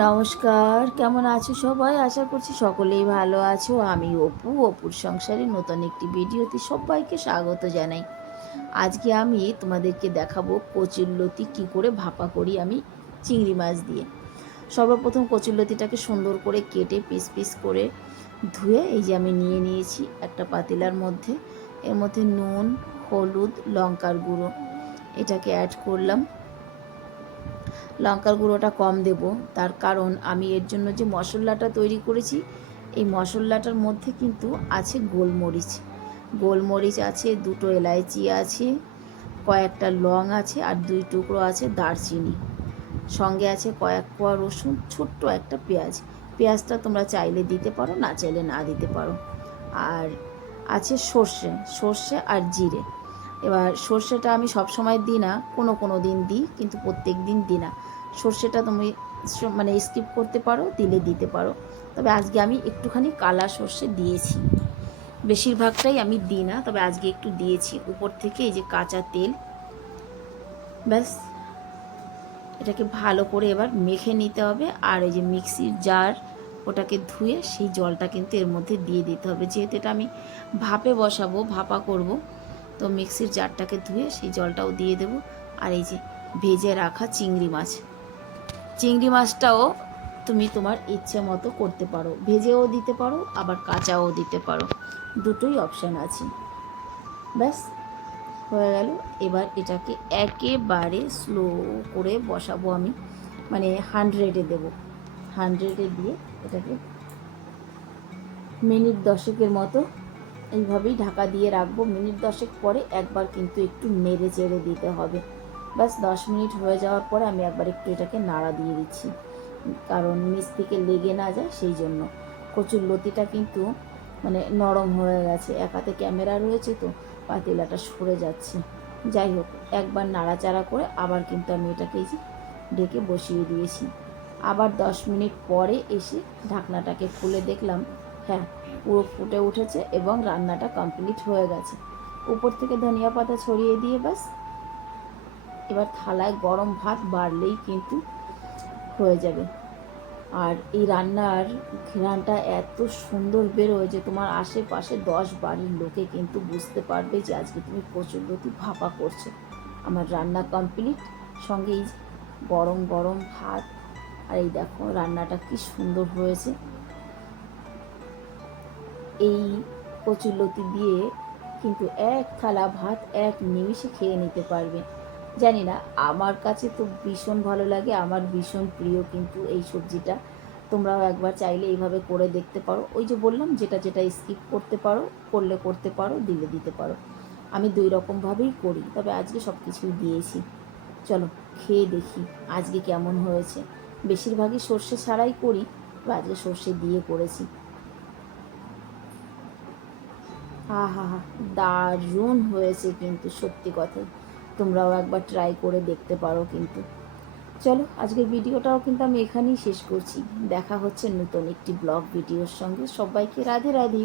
নমস্কার, কেমন আছো সবাই? আশা করছি সকলেই ভালো আছো। আমি অপুর সংসারে নতুন একটি ভিডিওতে সবাইকে স্বাগত জানাই। আজকে আমি তোমাদেরকে দেখাবো কচুরলতি কী করে ভাপা করি আমি চিংড়ি মাছ দিয়ে। সর্বপ্রথম কচুরলতিটাকে সুন্দর করে কেটে পিস পিস করে ধুয়ে এই যে আমি নিয়ে নিয়েছি একটা পাতিলার মধ্যে। এর মধ্যে নুন, হলুদ, লঙ্কার গুঁড়ো এটাকে অ্যাড করলাম। লঙ্কার গুঁড়োটা কম দেব, তার কারণ আমি এর জন্য যে মশলাটা তৈরি করেছি এই মশলাটার মধ্যে কিন্তু আছে গোলমরিচ। গোলমরিচ আছে, দুটো এলাইচি আছে, কয়েকটা লং আছে আর 2 টুকরো আছে দারচিনি। সঙ্গে আছে কয়েক কোয়া রসুন, ছোট্ট একটা পেঁয়াজ। পেঁয়াজটা তোমরা চাইলে দিতে পারো, না চাইলে না দিতে পারো। আর আছে সর্ষে আর জিরে। এবার সর্ষেটা আমি সবসময় দিই না, কোনো দিন দিই, কিন্তু প্রত্যেক দিন দিই না। সর্ষেটা তুমি মানে স্কিপ করতে পারো, দিলে দিতে পারো। তবে আজকে আমি একটুখানি কালা সর্ষে দিয়েছি, বেশিরভাগটাই আমি দিই না, তবে আজকে একটু দিয়েছি। উপর থেকে এই যে কাঁচা তেল, ব্যাস এটাকে ভালো করে এবার মেখে নিতে হবে। আর এই যে মিক্সির জার, ওটাকে ধুয়ে সেই জলটা কিন্তু এর মধ্যে দিয়ে দিতে হবে। যেহেতু এটা আমি ভাপে বসাবো, ভাপা করব, তো মিক্সির জারটাকে ধুয়ে সেই জলটাও দিয়ে দেব। আর এই যে ভেজে রাখা চিংড়ি মাছটাও তুমি তোমার ইচ্ছে মতো করতে পারো, ভেজেও দিতে পারো আবার কাঁচাও দিতে পারো, দুটোই অপশান আছে। ব্যাস হয়ে গেল। এবার এটাকে একেবারে স্লো করে বসাবো আমি, মানে 100-এ দেবো। 100-এ দিয়ে এটাকে মিনিট 10-এর মতো এইভাবেই ঢাকা দিয়ে রাখবো। মিনিট 10 পরে একবার কিন্তু একটু নেড়ে চেড়ে দিতে হবে। ব্যাস 10 মিনিট হয়ে যাওয়ার পরে আমি একবার একটু এটাকে নাড়া দিয়ে দিচ্ছি, কারণ নিচ থেকে লেগে না যায় সেই জন্য। কচুরলতিটা কিন্তু মানে নরম হয়ে গেছে, এক হাতে ক্যামেরা রয়েছে তো পাতিলাটা সরে যাচ্ছে। যাই হোক, একবার নাড়াচাড়া করে আবার কিন্তু আমি এটাকে এই যে ঢেকে বসিয়ে দিয়েছি। আবার 10 মিনিট পরে এসে ঢাকনাটাকে খুলে দেখলাম, হ্যাঁ, পুরো ফুটে উঠেছে এবং রান্নাটা কমপ্লিট হয়ে গেছে। উপর থেকে ধনিয়া পাতা ছড়িয়ে দিয়ে ব্যাস এবার থালায় গরম ভাত বাড়লেই কিন্তু হয়ে যাবে। আর এই রান্নার ঘ্রাণটা এত সুন্দর বেরোয় যে তোমার আশেপাশে 10 বাড়ির লোকে কিন্তু বুঝতে পারবে যে আজকে তুমি কচুরলতি ভাপা করছো। আমার রান্না কমপ্লিট, সঙ্গে এই গরম গরম ভাত। আর এই দেখো রান্নাটা কি সুন্দর হয়েছে। এই কচুরলতি দিয়ে কিন্তু এক থালা ভাত এক নিমিষে খেয়ে নিতে পারবে। জানি না, আমার কাছে তো ভীষণ ভালো লাগে, আমার ভীষণ প্রিয় কিন্তু এই সবজিটা। তোমরাও একবার চাইলে এইভাবে করে দেখতে পারো। ওই যে বললাম, যেটা স্কিপ করতে পারো, করলে করতে পারো, দিলে দিতে পারো। আমি 2 রকমভাবেই করি, তবে আজকে সব কিছুই দিয়েছি। চলো খেয়ে দেখি আজকে কেমন হয়েছে। বেশিরভাগই সর্ষে ছাড়াই করি, তবে আজকে সর্ষে দিয়ে করেছি। আহা হা, দারুণ হয়েছে কিন্তু, সত্যি কথাই। তোমরাও একবার ট্রাই করে দেখতে পারো কিন্তু। চলো আজকের ভিডিওটাও কিন্তু আমি এখানেই শেষ করছি। দেখা হচ্ছে নতুন একটি ব্লগ ভিডিওর সঙ্গে। সবাইকে রাধে রাধে।